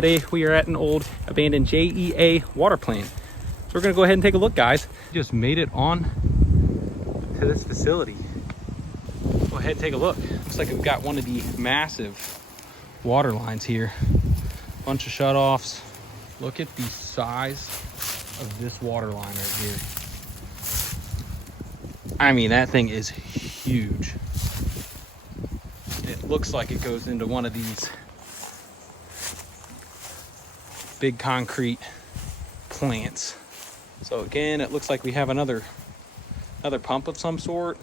today we are at an old abandoned JEA water plant. So we're gonna go ahead and take a look, guys. Just made it on to this facility. Go ahead and take a look. Looks like we've got one of the massive water lines here. Bunch of shutoffs. Look at the size of this water line right here. I mean, that thing is huge. It looks like it goes into one of these big concrete plants. So again, it looks like we have another pump of some sort.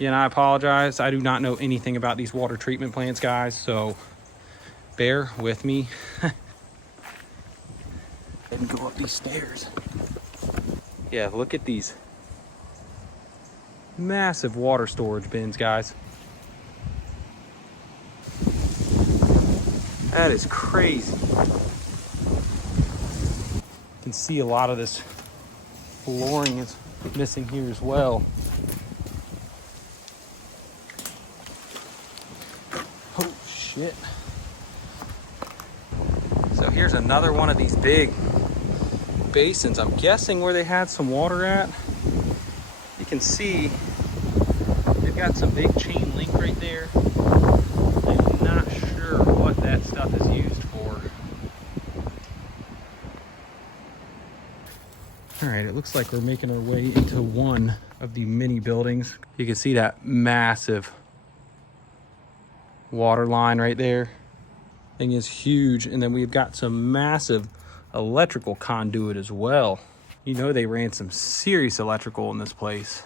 Again, I apologize. I do not know anything about these water treatment plants, guys, so bear with me. And go up these stairs. Yeah, look at these massive water storage bins, guys. That is crazy. You can see a lot of this flooring is missing here as well. Oh shit. So here's another one of these big basins. I'm guessing where they had some water at. You can see they've got some big chain link right there. I'm not sure what that stuff is used for. All right, it looks like we're making our way into one of the mini buildings. You can see that massive water line right there. Thing is huge. And then we've got some massive electrical conduit as well. You know, they ran some serious electrical in this place.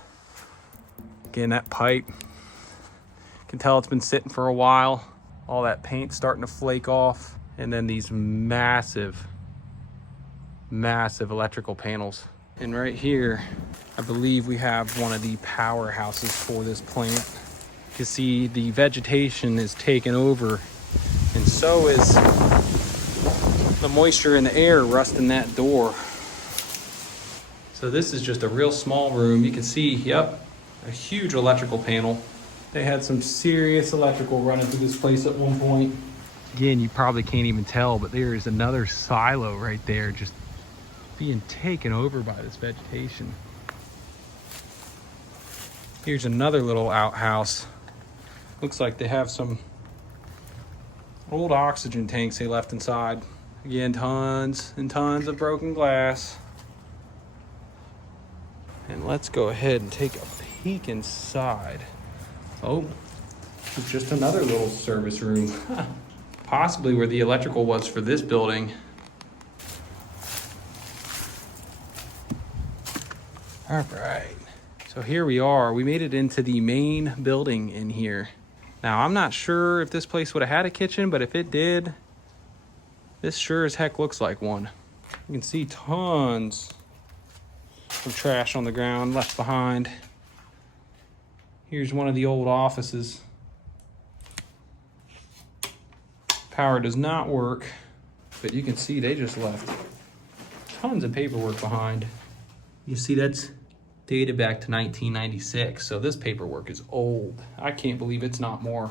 Again, that pipe, you can tell it's been sitting for a while. All that paint starting to flake off. And then these massive electrical panels. And right here, I believe we have one of the powerhouses for this plant. You can see the vegetation is taken over, and so is the moisture in the air rusting that door. So this is just a real small room. You can see, yep, a huge electrical panel. They had some serious electrical running through this place at one point. Again, you probably can't even tell, but there is another silo right there just being taken over by this vegetation. Here's another little outhouse. Looks like they have some old oxygen tanks they left inside. Again, tons and tons of broken glass. And let's go ahead and take a peek inside. Oh, it's just another little service room. Possibly where the electrical was for this building. All right, so here we are. We made it into the main building in here. Now, I'm not sure if this place would have had a kitchen, but if it did, this sure as heck looks like one. You can see tons of trash on the ground left behind. Here's one of the old offices. Power does not work, but you can see they just left tons of paperwork behind. You see that's dated back to 1996, so this paperwork is old. I can't believe it's not more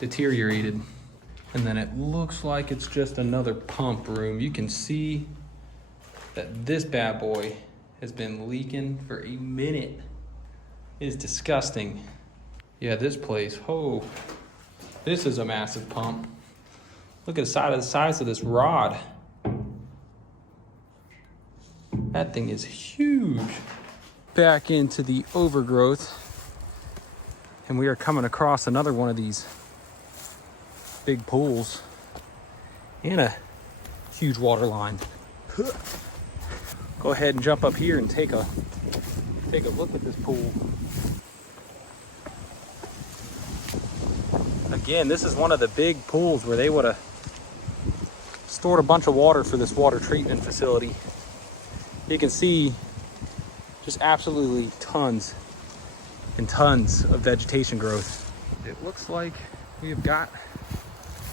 deteriorated. And then it looks like it's just another pump room. You can see that this bad boy has been leaking for a minute. It is disgusting. Yeah, this place, oh, this is a massive pump. Look at the size of this rod. That thing is huge. Back into the overgrowth, and we are coming across another one of these big pools and a huge water line. Go ahead and jump up here and take a look at this pool. Again, this is one of the big pools where they would have stored a bunch of water for this water treatment facility. You can see just absolutely tons and tons of vegetation growth. It looks like we've got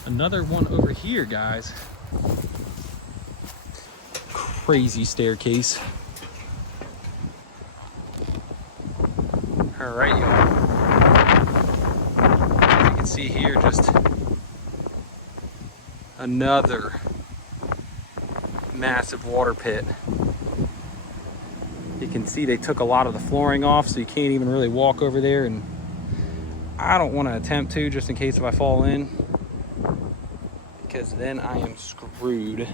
another one over here, guys. Crazy staircase. All right, y'all. As you can see here just another massive water pit. You can see they took a lot of the flooring off, so you can't even really walk over there, and I don't want to attempt to, just in case if I fall in, because then I am screwed.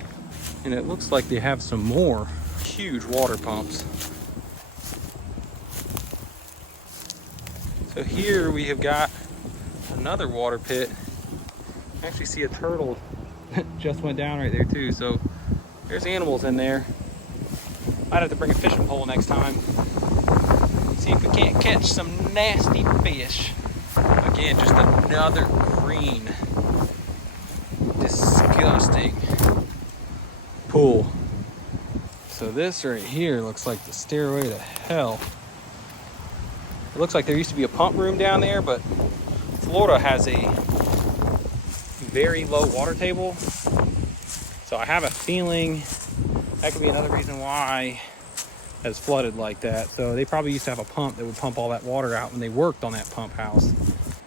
And it looks like they have some more huge water pumps. So here we have got another water pit. I actually see a turtle just went down right there too, so there's animals in there. Might have to bring a fishing pole next time. See if we can't catch some nasty fish. Again, just another green, disgusting pool. So this right here looks like the stairway to hell. It looks like there used to be a pump room down there, but Florida has a very low water table. So I have a feeling that could be another reason why it's flooded like that. So they probably used to have a pump that would pump all that water out when they worked on that pump house.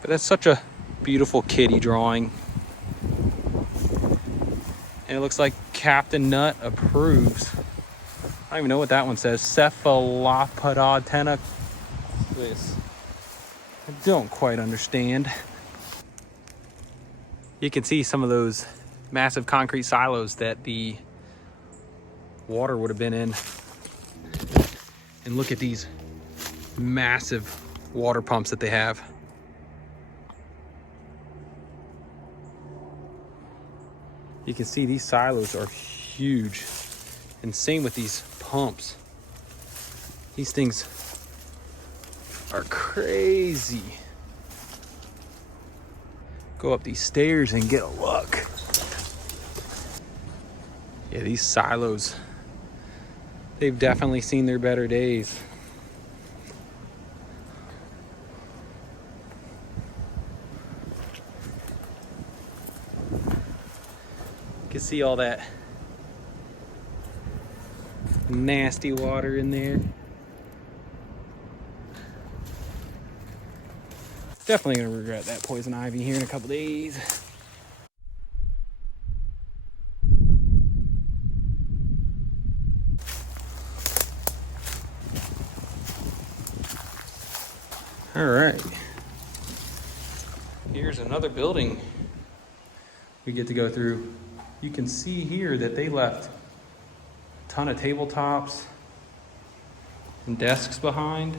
But that's such a beautiful kitty drawing. And it looks like Captain Nut approves. I don't even know what that one says. Cephalopodotena. This. I don't quite understand. You can see some of those massive concrete silos that the water would have been in. And look at these massive water pumps that they have. You can see these silos are huge. And same with these pumps. These things are crazy. Go up these stairs and get a look. Yeah, these silos, they've definitely seen their better days. You can see all that nasty water in there. Definitely gonna regret that poison ivy here in a couple days. All right, here's another building we get to go through. You can see here that they left a ton of tabletops and desks behind.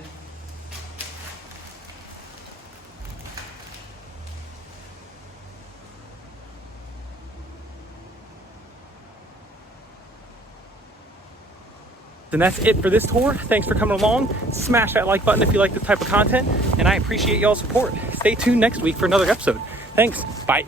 And that's it for this tour. Thanks for coming along. Smash that like button if you like this type of content, and I appreciate y'all's support. Stay tuned next week for another episode. Thanks. Bye.